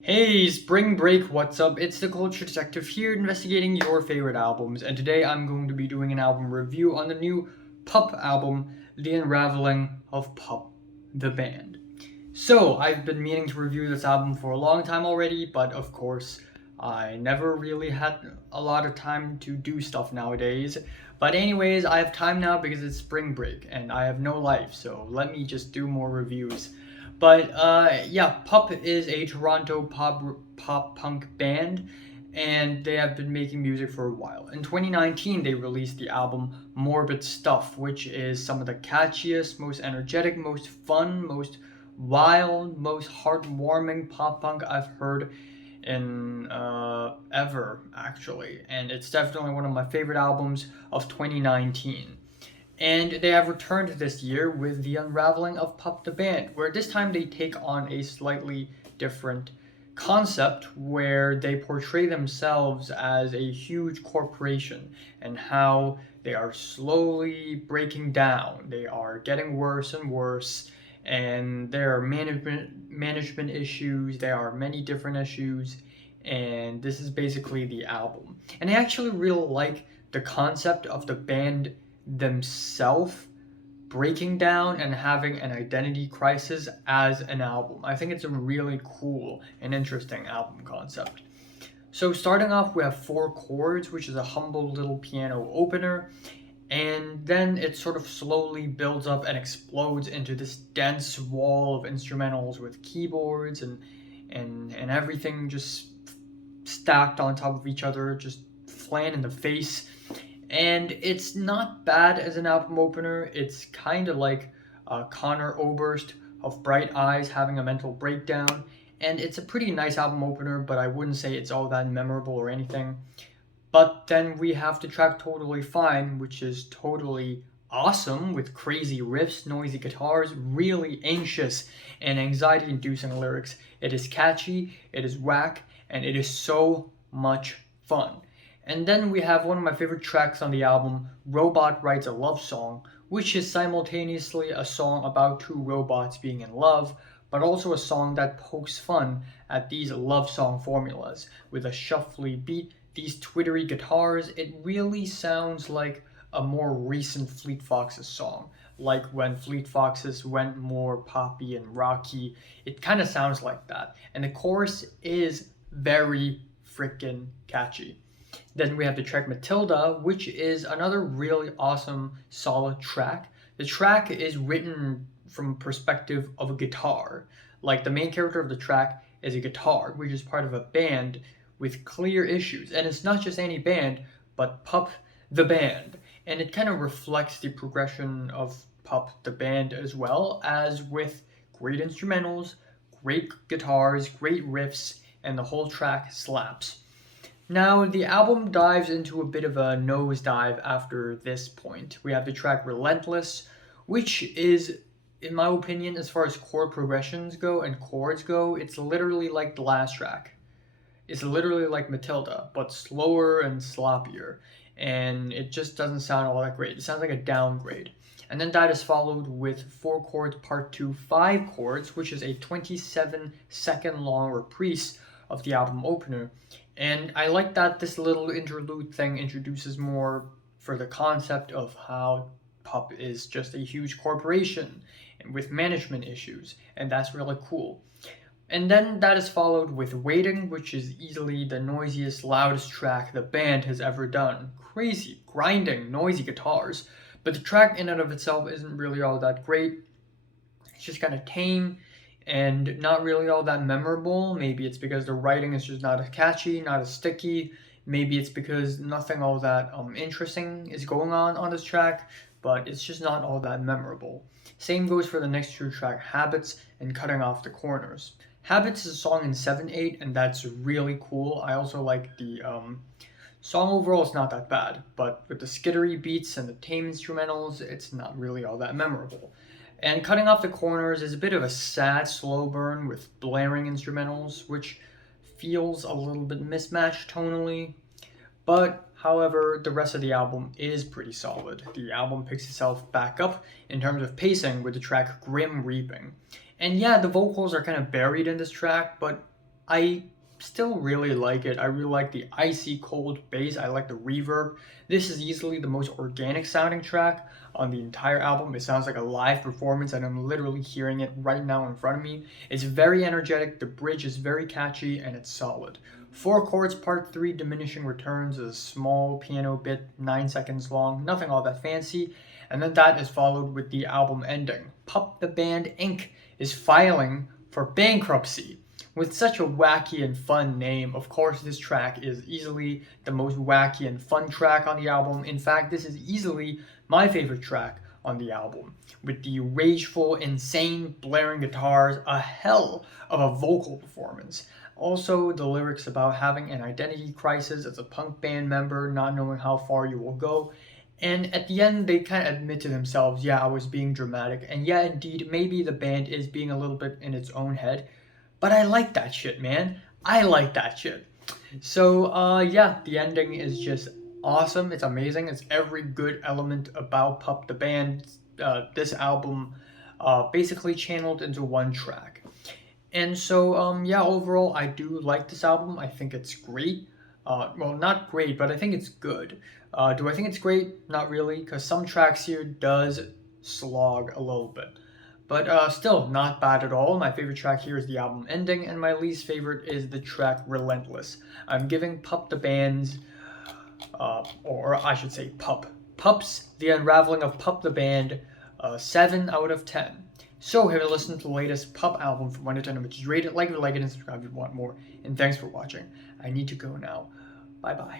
Hey, Spring Break, what's up? It's the Culture Detective here investigating your favorite albums, and today I'm going to be doing an album review on the new PUP album, The Unraveling of PUP, the band. So, I've been meaning to review this album for a long time already, but of course, I never really had a lot of time to do stuff nowadays. But anyways, I have time now because it's spring break and I have no life, so let me just do more reviews. But yeah, PUP is a Toronto pop punk band, and they have been making music for a while. In 2019, they released the album Morbid Stuff, which is some of the catchiest, most energetic, most fun, most wild, most heartwarming pop punk I've heard in ever, actually. And it's definitely one of my favorite albums of 2019. And they have returned this year with the Unraveling of the Band, where this time they take on a slightly different concept where they portray themselves as a huge corporation and how they are slowly breaking down. They are getting worse and worse, and there are management issues. There are many different issues, and this is basically the album. And I actually really like the concept of the band themselves breaking down and having an identity crisis as an album. I think it's a really cool and interesting album concept. So, starting off, we have four chords, which is a humble little piano opener, and then it sort of slowly builds up and explodes into this dense wall of instrumentals with keyboards and everything just stacked on top of each other, just flan in the face. And it's not bad as an album opener. It's kind of like Connor Oberst of Bright Eyes having a mental breakdown. And it's a pretty nice album opener, but I wouldn't say it's all that memorable or anything. But then we have the track Totally Fine, which is totally awesome with crazy riffs, noisy guitars, really anxious and anxiety inducing lyrics. It is catchy, it is whack, and it is so much fun. And then we have one of my favorite tracks on the album, Robot Writes a Love Song, which is simultaneously a song about two robots being in love, but also a song that pokes fun at these love song formulas. With a shuffly beat, these twittery guitars, it really sounds like a more recent Fleet Foxes song. Like when Fleet Foxes went more poppy and rocky, it kind of sounds like that. And the chorus is very freaking catchy. Then we have the track Matilda, which is another really awesome, solid track. The track is written from perspective of a guitar. Like the main character of the track is a guitar, which is part of a band with clear issues. And it's not just any band, but PUP the band. And it kind of reflects the progression of PUP the band as well, as with great instrumentals, great guitars, great riffs, and the whole track slaps. Now, the album dives into a bit of a nosedive after this point. We have the track Relentless, which is, in my opinion, as far as chord progressions go and chords go, it's literally like the last track. It's literally like Matilda, but slower and sloppier. And it just doesn't sound all that great. It sounds like a downgrade. And then that is followed with 4 chords part 2, 5 chords, which is a 27-second long reprise of the album opener. And I like that this little interlude thing introduces more for the concept of how PUP is just a huge corporation and with management issues, and that's really cool. And then that is followed with Waiting, which is easily the noisiest, loudest track the band has ever done. Crazy, grinding, noisy guitars. But the track in and of itself isn't really all that great. It's just kind of tame and not really all that memorable. Maybe it's because the writing is just not as catchy, not as sticky. Maybe it's because nothing all that interesting is going on this track, but it's just not all that memorable. Same goes for the next two track, Habits and Cutting Off the Corners. Habits is a song in 7/8, and that's really cool. I also like the song overall. It's not that bad, but with the skittery beats and the tame instrumentals, it's not really all that memorable. And Cutting Off the Corners is a bit of a sad slow burn with blaring instrumentals, which feels a little bit mismatched tonally. But, however, the rest of the album is pretty solid. The album picks itself back up in terms of pacing with the track Grim Reaping. And yeah, the vocals are kind of buried in this track, but I still really like it. I really like the icy cold bass. I like the reverb. This is easily the most organic sounding track on the entire album. It sounds like a live performance, and I'm literally hearing it right now in front of me. It's very energetic, the bridge is very catchy, and it's solid. Four chords, part 3, diminishing returns, is a small piano bit, 9 seconds long, nothing all that fancy. And then that is followed with the album ending. PUP the Band Inc. is filing for bankruptcy. With such a wacky and fun name, of course this track is easily the most wacky and fun track on the album. In fact, this is easily my favorite track on the album. With the rageful, insane, blaring guitars, a hell of a vocal performance. Also, the lyrics about having an identity crisis as a punk band member, not knowing how far you will go. And at the end, they kind of admit to themselves, yeah, I was being dramatic. And yeah, indeed, maybe the band is being a little bit in its own head. But I like that shit, man. I like that shit. So, yeah, the ending is just awesome. It's amazing. It's every good element about PUP the Band. This album basically channeled into one track. And so, yeah, overall, I do like this album. I think it's great. Well, not great, but I think it's good. Do I think it's great? Not really, because some tracks here does slog a little bit. But still, not bad at all. My favorite track here is the album ending, and my least favorite is the track Relentless. I'm giving PUP the Band's, or I should say PUP's The Unraveling of PUP the Band, 7 out of 10. So, have you listened to the latest PUP album from 1 to 10, which is rated? Like it, and subscribe if you want more. And thanks for watching. I need to go now. Bye bye.